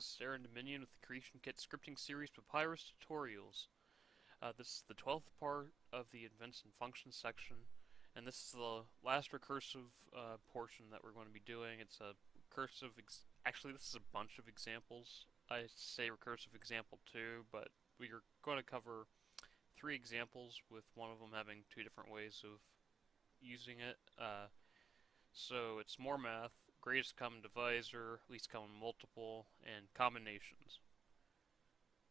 this is Aaron Dominion with the Creation Kit scripting series Papyrus Tutorials. This is the 12th part of the Events and Functions section, and this is the last recursive portion that we're going to be doing. It's a recursive, actually this is a bunch of examples. I say recursive example 2, but we are going to cover 3 examples with one of them having 2 different ways of using it. So it's more math, greatest common divisor, least common multiple, and combinations.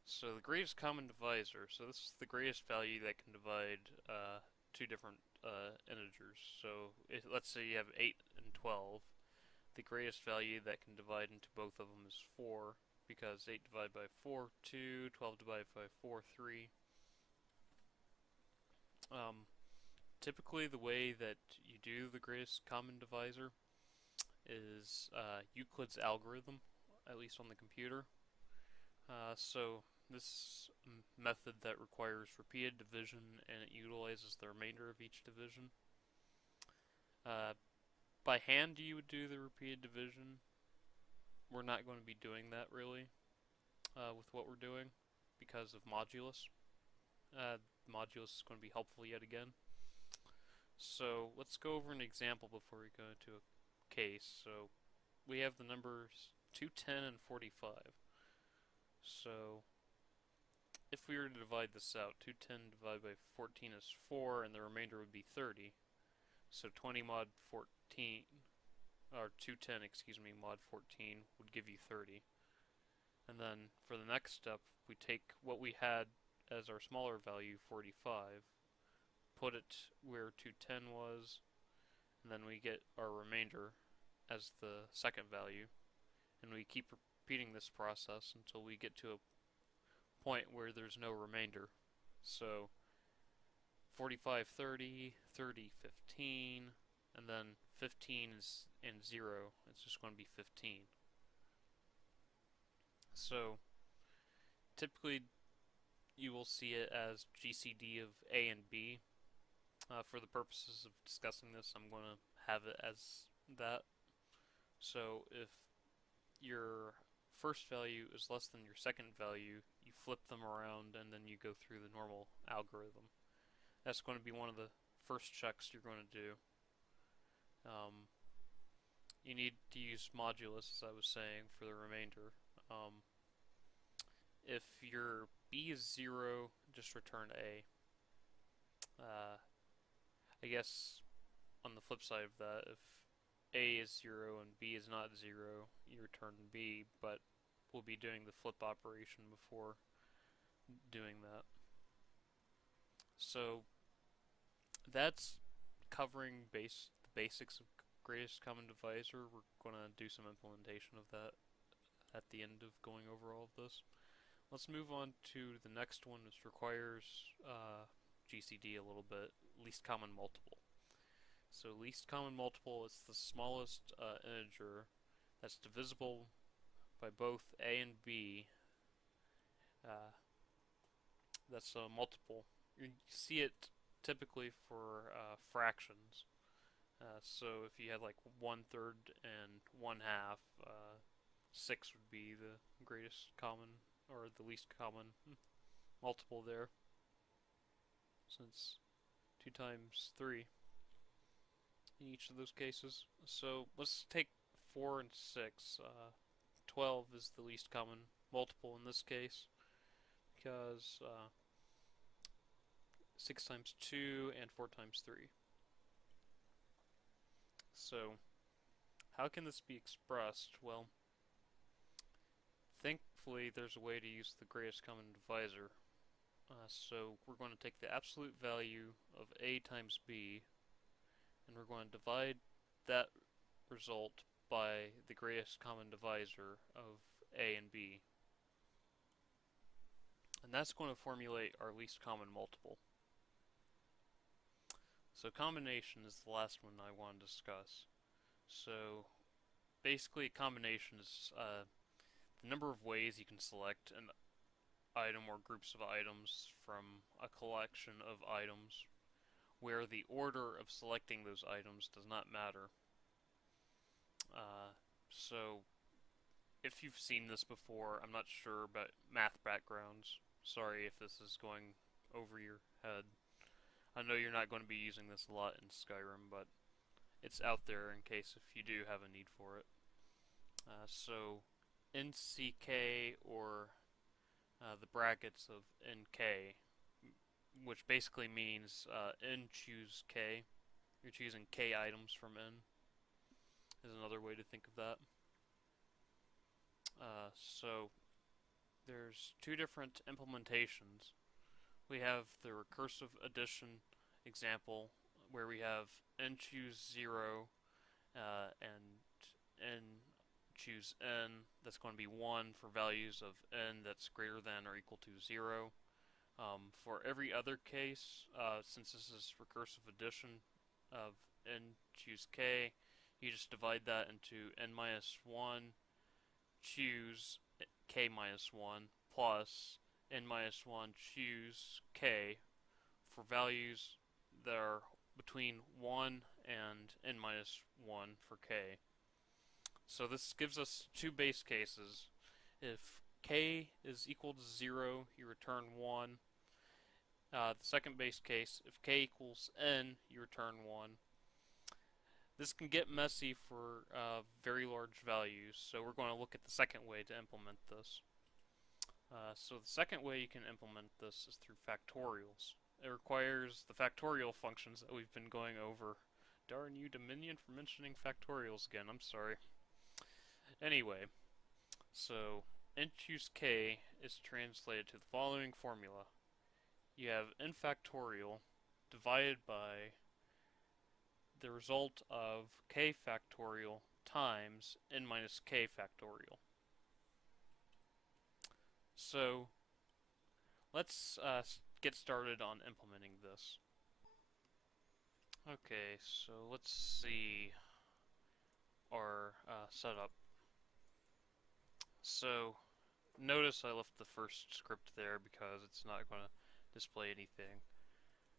So the greatest common divisor, so this is the greatest value that can divide 2 different integers. So let's say you have 8 and 12. The greatest value that can divide into both of them is 4, because 8 divided by 4, 2, 12 divided by 4, 3. Typically the way that you do the greatest common divisor is Euclid's algorithm, at least on the computer. So this method that requires repeated division, and it utilizes the remainder of each division. By hand you would do the repeated division. We're not going to be doing that really with what we're doing because of modulus. Modulus is going to be helpful yet again. So let's go over an example before we go into a case. So we have the numbers 210 and 45. So if we were to divide this out, 210 divided by 14 is 4, and the remainder would be 30. So 20 mod 14, or 210, excuse me, mod 14 would give you 30. And then for the next step, we take what we had as our smaller value, 45, put it where 210 was, and then we get our remainder as the second value, and we keep repeating this process until we get to a point where there's no remainder. So 45 30, 30 15, and then 15 is in 0, it's just going to be 15. So typically you will see it as GCD of A and B. For the purposes of discussing this, I'm going to have it as that. So if your first value is less than your second value, you flip them around and then you go through the normal algorithm. That's going to be one of the first checks you're going to do. You need to use modulus, as I was saying, for the remainder. If your B is 0, just return A. I guess on the flip side of that, if A is 0 and B is not 0, you return B, but we'll be doing the flip operation before doing that. So that's covering the basics of greatest common divisor. We're going to do some implementation of that at the end of going over all of this. Let's move on to the next one, which requires GCD a little bit, least common multiple. So least common multiple is the smallest integer that's divisible by both A and B. That's a multiple. You see it typically for fractions. So if you had like 1/3 and 1/2, 6 would be the greatest common, or the least common multiple there, since 2 times 3 in each of those cases. So let's take 4 and 6. 12 is the least common multiple in this case, because 6 times 2 and 4 times 3. So how can this be expressed? Well, thankfully there's a way to use the greatest common divisor. So we're going to take the absolute value of A times B, and we're going to divide that result by the greatest common divisor of A and B. And that's going to formulate our least common multiple. So combination is the last one I want to discuss. So basically a combination is the number of ways you can select an item or groups of items from a collection of items where the order of selecting those items does not matter. So if you've seen this before, I'm not sure, but math backgrounds. Sorry if this is going over your head. I know you're not going to be using this a lot in Skyrim, but it's out there in case if you do have a need for it. So NCK, or the brackets of NK, which basically means N choose K. You're choosing K items from N, is another way to think of that. So there's two different implementations. We have the recursive addition example where we have N choose 0 and N choose N that's going to be 1 for values of N that's greater than or equal to 0. For every other case, since this is recursive addition of N choose K, you just divide that into N minus 1 choose K minus 1 plus N minus 1 choose K for values that are between 1 and N minus 1 for K. So this gives us two base cases. If K is equal to 0, you return 1. The second base case, if K equals N, you return 1. This can get messy for very large values, so we're going to look at the second way to implement this. So the second way you can implement this is through factorials. It requires the factorial functions that we've been going over. Darn you, Dominion, for mentioning factorials again. I'm sorry. Anyway, so N choose K is translated to the following formula. You have N factorial divided by the result of K factorial times N minus K factorial. So let's get started on implementing this. Okay, so let's see our setup. So notice I left the first script there because it's not going to display anything.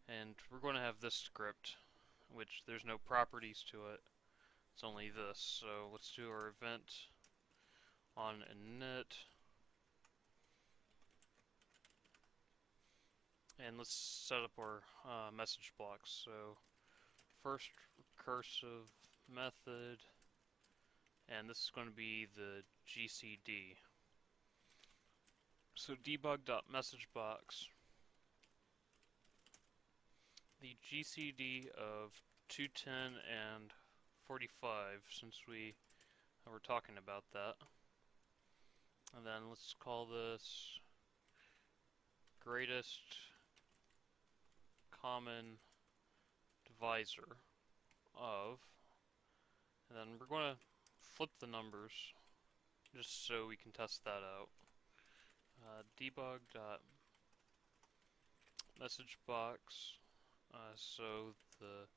And we're going to have this script, which there's no properties to it. It's only this. So let's do our event on init. And let's set up our message blocks. So first recursive method, and this is going to be the GCD. So debug.messageBox, the GCD of 210 and 45, since we were talking about that. And then let's call this greatest common divisor of, and then we're going to flip the numbers just so we can test that out. Debug.messageBox, so the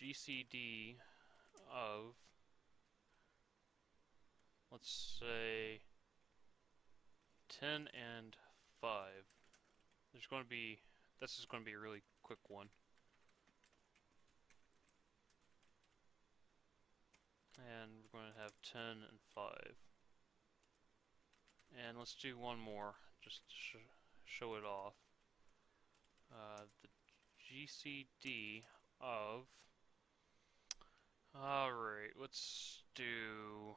GCD of, let's say 10 and 5. There's going to be, this is going to be a really quick one. And we're going to have 10 and 5. And let's do one more just to show it off. The GCD of, alright, let's do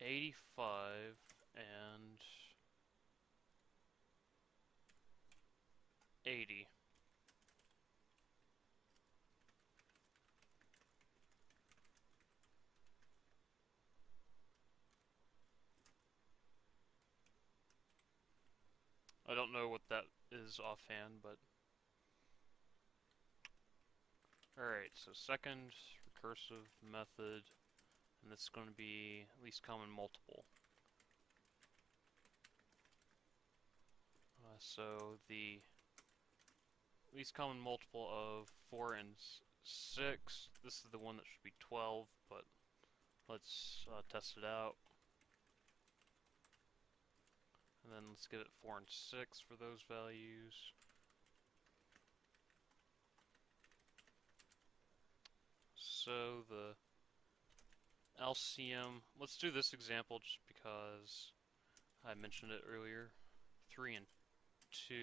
85 and 80. I don't know what that is offhand, but alright, so second recursive method, and this is going to be least common multiple. So the least common multiple of 4 and 6, this is the one that should be 12, but let's test it out. And then let's give it 4 and 6 for those values. So the LCM, let's do this example just because I mentioned it earlier. 3 and 2.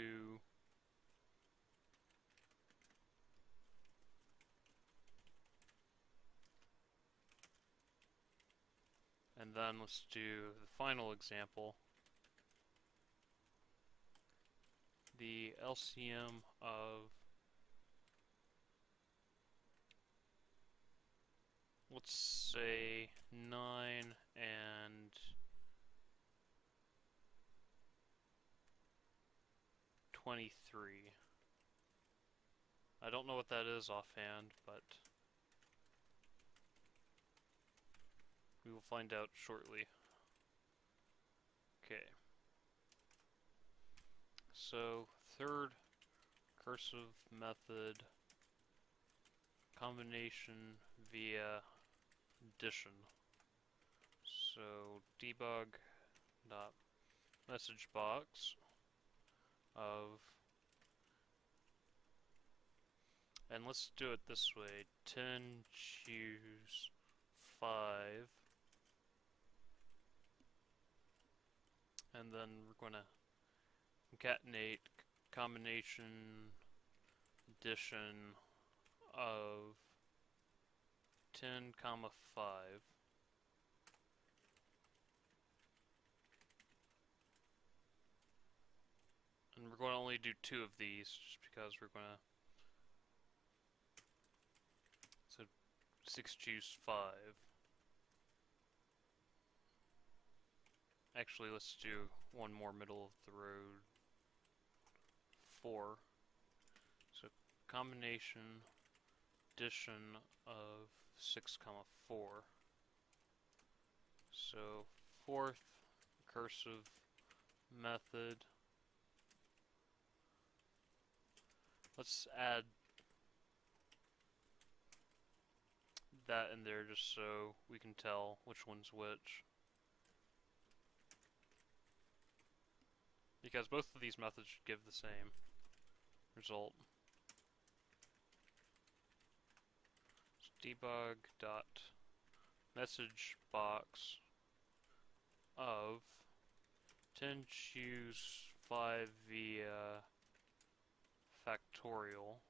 And then let's do the final example. The LCM of, let's say, 9 and 23. I don't know what that is offhand, but we will find out shortly. Okay. So, third recursive method, combination via addition. So, debug dot message box of, and let's do it this way, 10 choose 5, and then we're going to concatenate combination addition of 10 comma 5. And we're going to only do 2 of these just because we're going to, so 6 choose 5. Actually, let's do one more middle of the road, 4. So combination addition of 6 comma 4. So fourth recursive method. Let's add that in there just so we can tell which one's which. Because both of these methods should give the same result. So debug dot message box of 10 choose 5 via Factorial,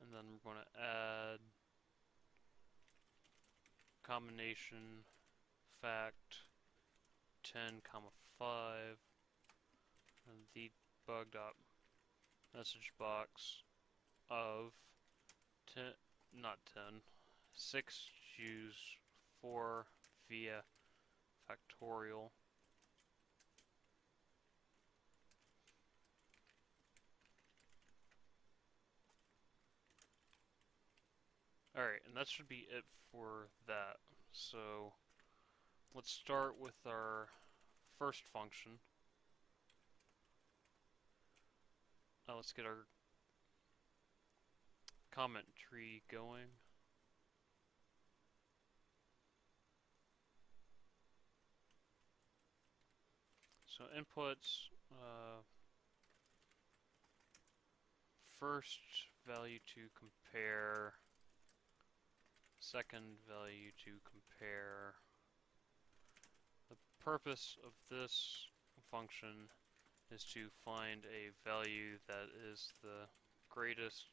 and then we're going to add combination fact 10 comma 5 and debug dot message box of 10, not 10, 6 choose 4 via Factorial. Alright, and that should be it for that. So let's start with our first function. Let's get our comment tree going. So inputs, first value to compare, second value to compare. The purpose of this function is to find a value that is the greatest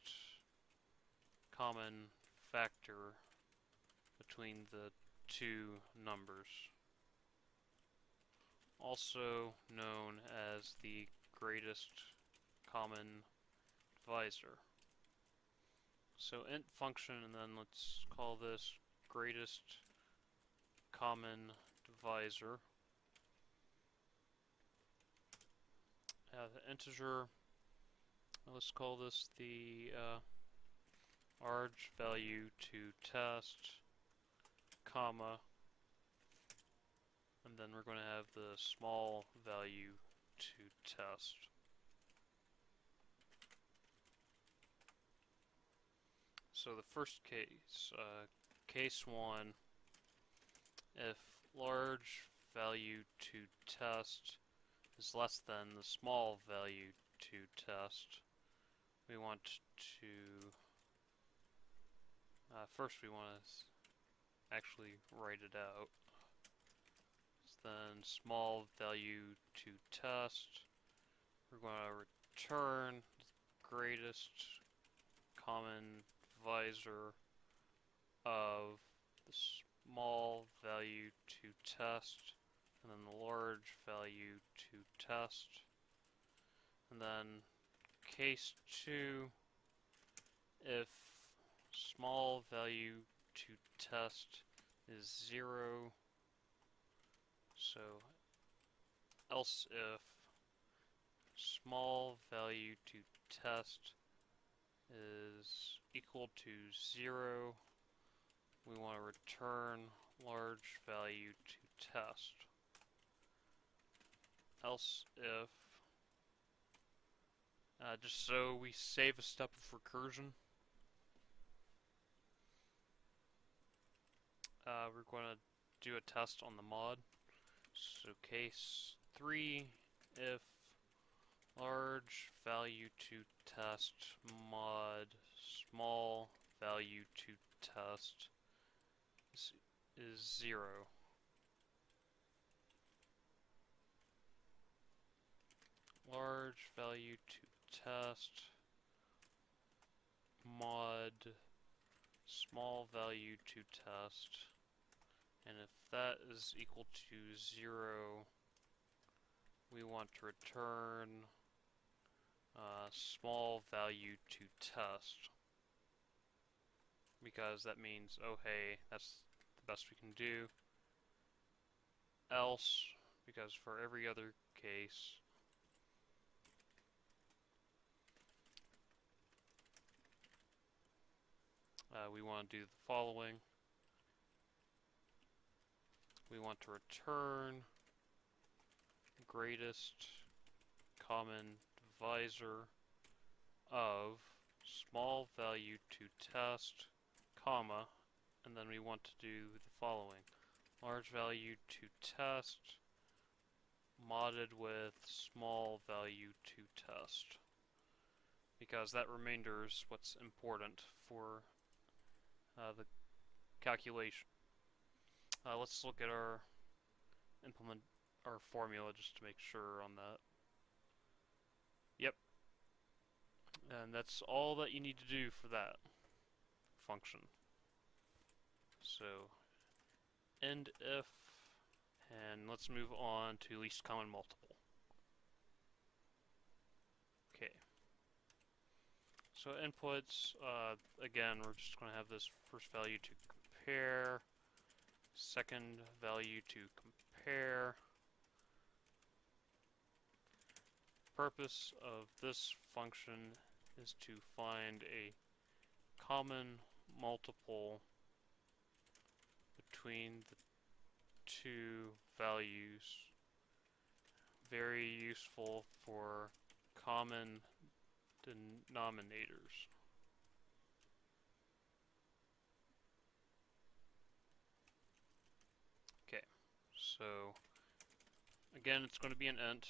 common factor between the two numbers, also known as the greatest common divisor. So int function, and then let's call this greatest common divisor. The integer, let's call this the arg value to test, comma, and then we're going to have the small value to test. So the first case, case 1, if large value to test is less than the small value to test, we want to First we want to actually write it out. Then small value to test. We're going to return the greatest common divisor of the small value to test, and then the large value to test. And then case 2, if small value to test is 0, so else if small value to test is equal to 0, we want to return large value to test. Else if, just so we save a step of recursion, we're going to do a test on the mod. So case 3, if large value to test mod small value to test is 0. Large value to test mod small value to test, and if that is equal to 0, we want to return small value to test, because that means, oh hey, that's the best we can do. Else, because for every other case, we want to do the following. We want to return greatest common divisor of small value to test, comma, and then we want to do the following. Large value to test modded with small value to test, because that remainder is what's important for the calculation. Let's look at our formula just to make sure on that. Yep. And that's all that you need to do for that function. So end if, and let's move on to least common multiple. Okay. So inputs, again, we're just going to have this first value to compare, second value to compare. Purpose of this function is to find a common multiple between the two values. Very useful for common denominators. Okay, so again, it's going to be an int,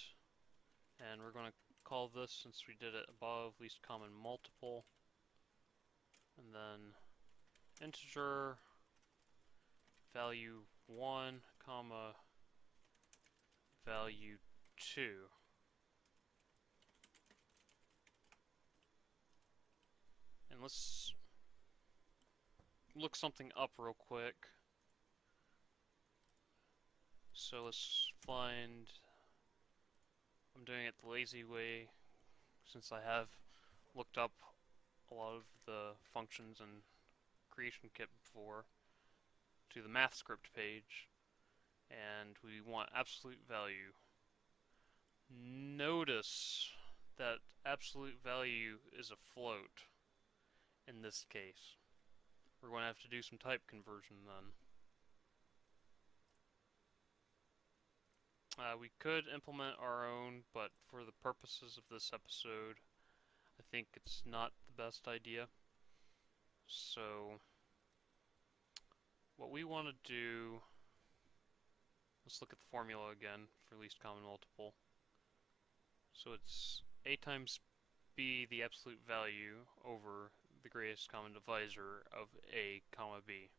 and we're going to call this, since we did it above, least common multiple, and then integer value 1, comma value 2. And let's look something up real quick. So let's find, I'm doing it the lazy way, since I have looked up a lot of the functions and creation kit before, to the math script page, and we want absolute value. Notice that absolute value is a float in this case. We're going to have to do some type conversion then. We could implement our own, but for the purposes of this episode, I think it's not the best idea. So what we want to do, let's look at the formula again for least common multiple. So it's a times b, the absolute value, over the greatest common divisor of A, comma B.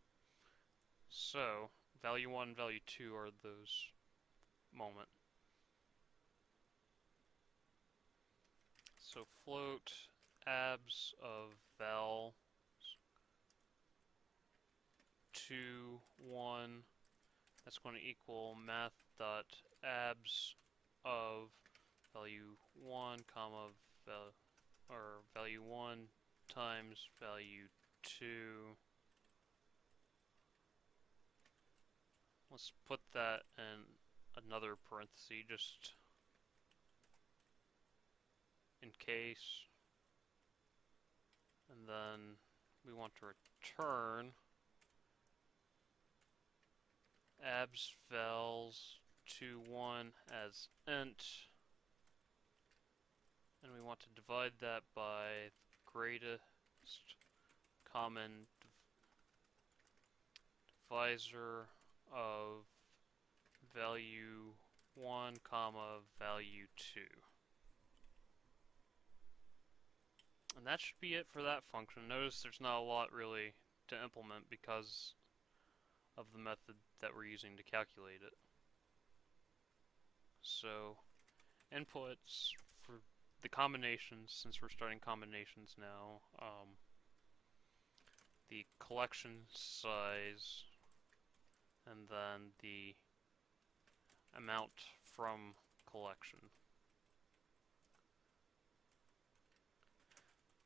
So, value 1 and value 2 are those moment. So float abs of val 2, 1, that's going to equal math dot abs of value 1 comma value 1 times value 2. Let's put that in another parenthesis just in case. And then we want to return abs vals 2, 1 as int, and we want to divide that by greatest common divisor of value 1 comma value 2. And that should be it for that function. Notice there's not a lot really to implement because of the method that we're using to calculate it. So, inputs for the combinations, since we're starting combinations now, the collection size, and then the amount from collection.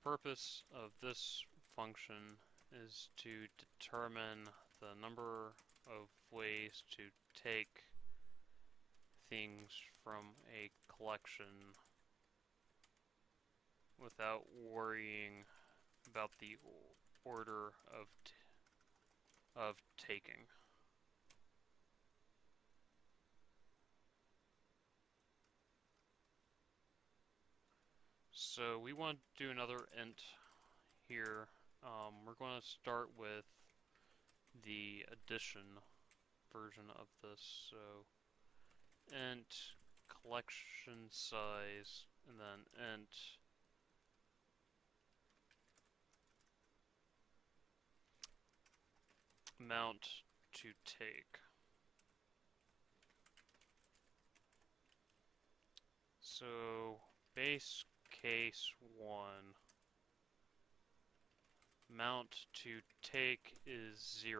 Purpose of this function is to determine the number of ways to take things from a collection without worrying about the order of taking. So we want to do another int here. We're going to start with the addition version of this. So int collection size, and then int amount to take. So base case 1, amount to take is 0.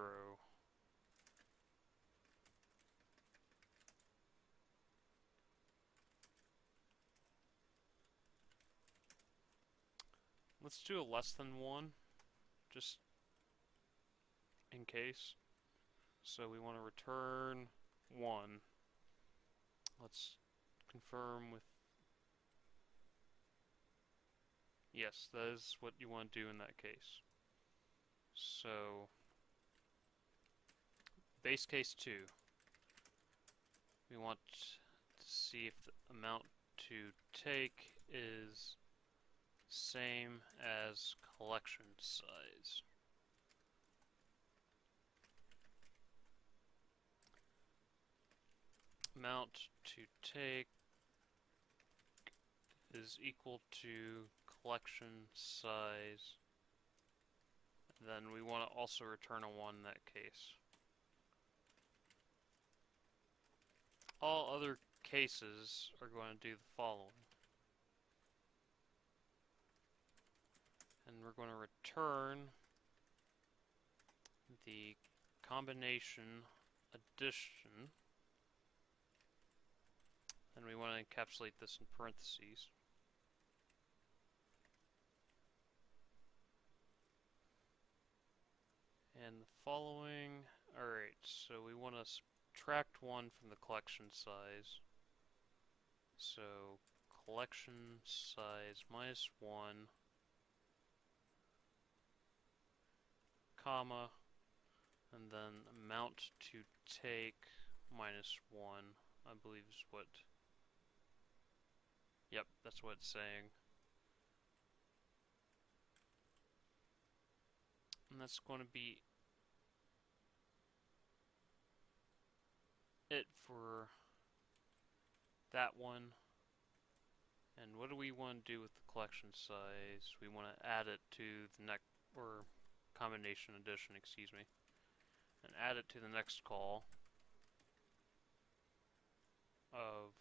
Let's do a less than 1, just in case. So we want to return 1. Let's confirm with yes, that is what you want to do in that case. So base case 2, we want to see if the amount to take is same as collection size. Amount to take is equal to collection size. Then we want to also return a 1 in that case. All other cases are going to do the following. And we're going to return the combination addition, and we want to encapsulate this in parentheses. And the following, alright, so we want to subtract 1 from the collection size. So collection size minus 1, comma, and then amount to take minus 1, I believe is what, yep, that's what it's saying. And that's going to be it for that one. And what do we want to do with the collection size? We want to add it to the next or combination addition, excuse me, and add it to the next call of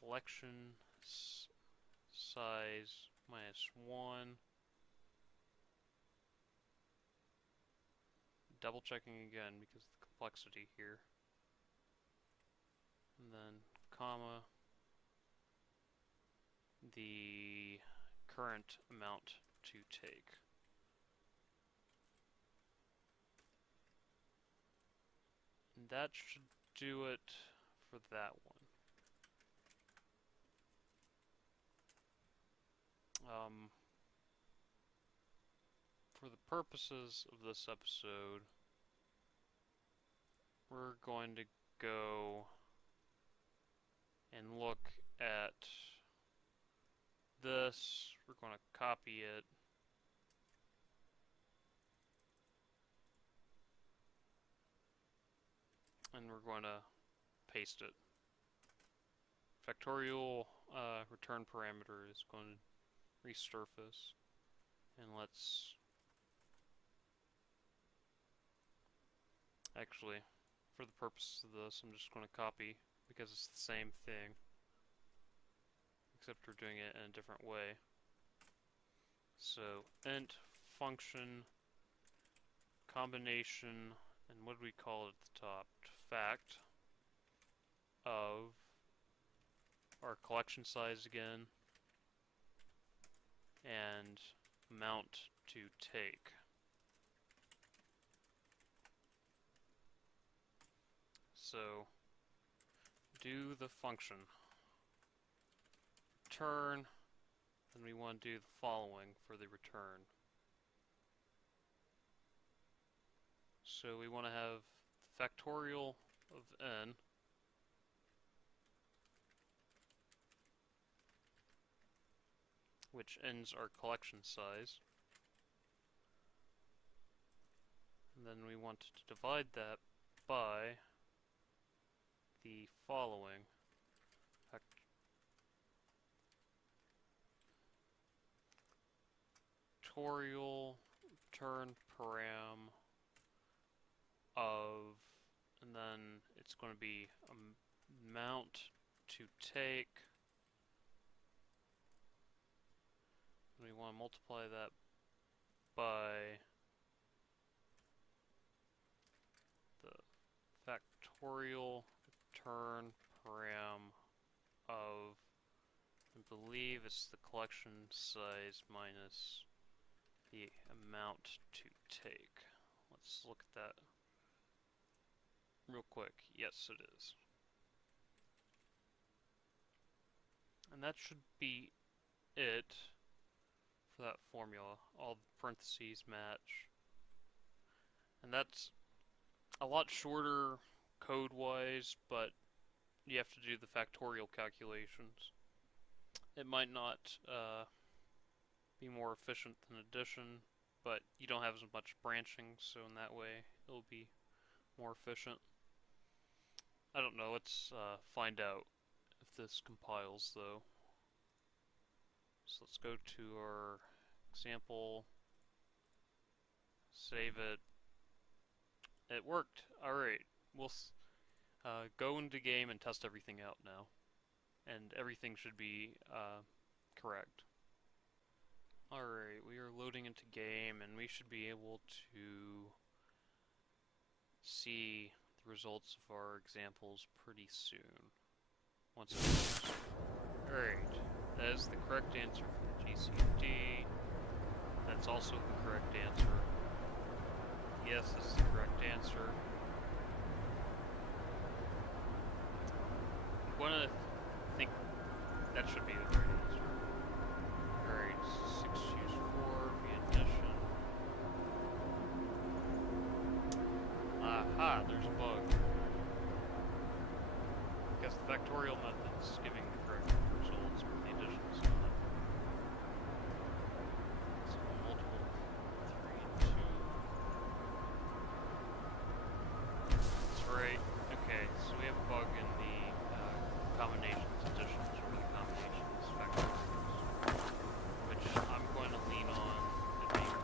collection size minus 1. Double checking again because of the complexity here. And then comma the current amount to take. And that should do it for that one. For the purposes of this episode, we're going to go and look at this. We're going to copy it. And we're going to paste it. Factorial return parameter is going to resurface. And let's actually, for the purpose of this, I'm just going to copy because it's the same thing, except we're doing it in a different way. So int function combination, and what do we call it at the top? Fact of our collection size again, and amount to take. So do the function return, and we want to do the following for the return. So we want to have factorial of n which ends our collection size, and then we want to divide that by the following factorial return param of, and then it's going to be amount to take, and we want to multiply that by the factorial return param of, I believe it's the collection size minus the amount to take. Let's look at that real quick. Yes, it is. And that should be it for that formula. All the parentheses match. And that's a lot shorter code-wise, but you have to do the factorial calculations. It might not be more efficient than addition, but you don't have as much branching, so in that way it'll be more efficient. I don't know, let's find out if this compiles though. So let's go to our example, save it. It worked. Alright, we'll go into game and test everything out now. And everything should be correct. Alright, we are loading into game and we should be able to see the results of our examples pretty soon. Once it loads. Alright, that is the correct answer for the GCD. That's also the correct answer. Yes, this is the correct answer. I'm gonna think that should be the right answer. Alright, 6 choose 4 via addition. Aha, there's a bug. Because the factorial method's giving the correct results, but the addition's not. So multiple 3 and 2. That's right. Okay, so we have a bug in the combinations, additions, or the combinations factorials, which I'm going to lean on it being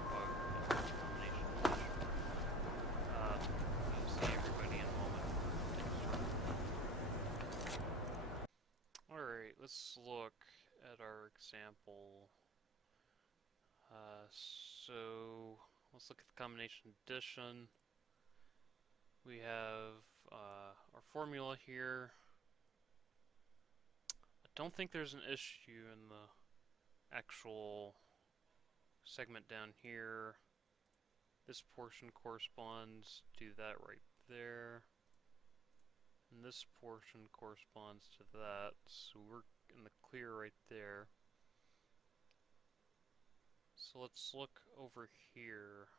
example. So let's look at the combination addition. We have our formula here. I don't think there's an issue in the actual segment down here. This portion corresponds to that right there. And this portion corresponds to that, so we're in the clear right there. So let's look over here.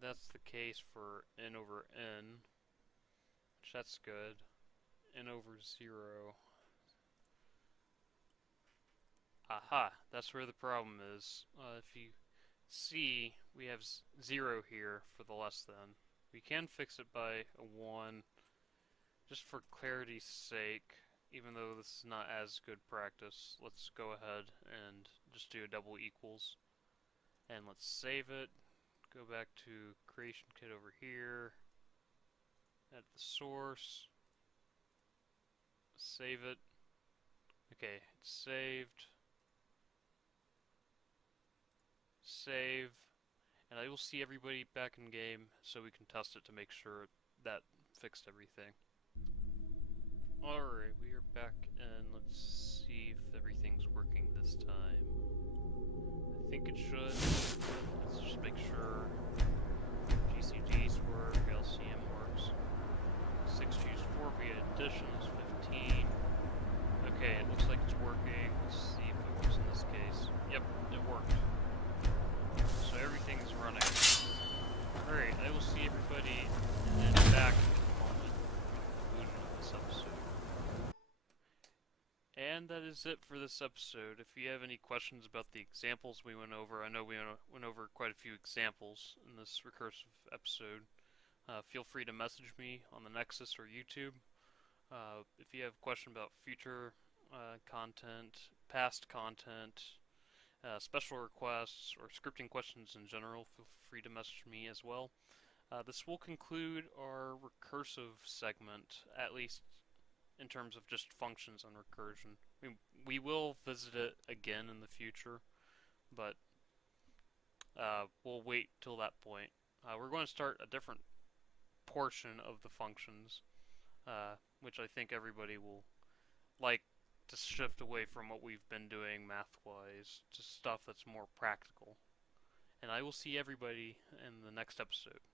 That's the case for n over n, which that's good. N over 0. Aha, that's where the problem is. If you see, we have 0 here for the less than. We can fix it by a 1, just for clarity's sake, even though this is not as good practice. Let's go ahead and just do a double equals. And let's save it. Go back to creation kit over here. Add the source. Save it. Okay, it's saved. Save. And I will see everybody back in game so we can test it to make sure that fixed everything. Alright, we are back and let's see if everything's working this time. I think it should. Let's just make sure GCGs work, LCM works. 6 choose 4 via addition is 15. Okay, it looks like it's working. Let's see if it works in this case. Yep, it worked. So everything's running. Alright, I will see everybody back in a moment. Conclusion of this episode. And that is it for this episode. If you have any questions about the examples we went over, I know we went over quite a few examples in this recursive episode. Feel free to message me on the Nexus or YouTube. If you have a question about future content, past content, special requests, or scripting questions in general, feel free to message me as well. This will conclude our recursive segment, at least in terms of just functions on recursion. We will visit it again in the future, but we'll wait till that point. We're going to start a different portion of the functions, which I think everybody will like to shift away from what we've been doing math-wise to stuff that's more practical. And I will see everybody in the next episode.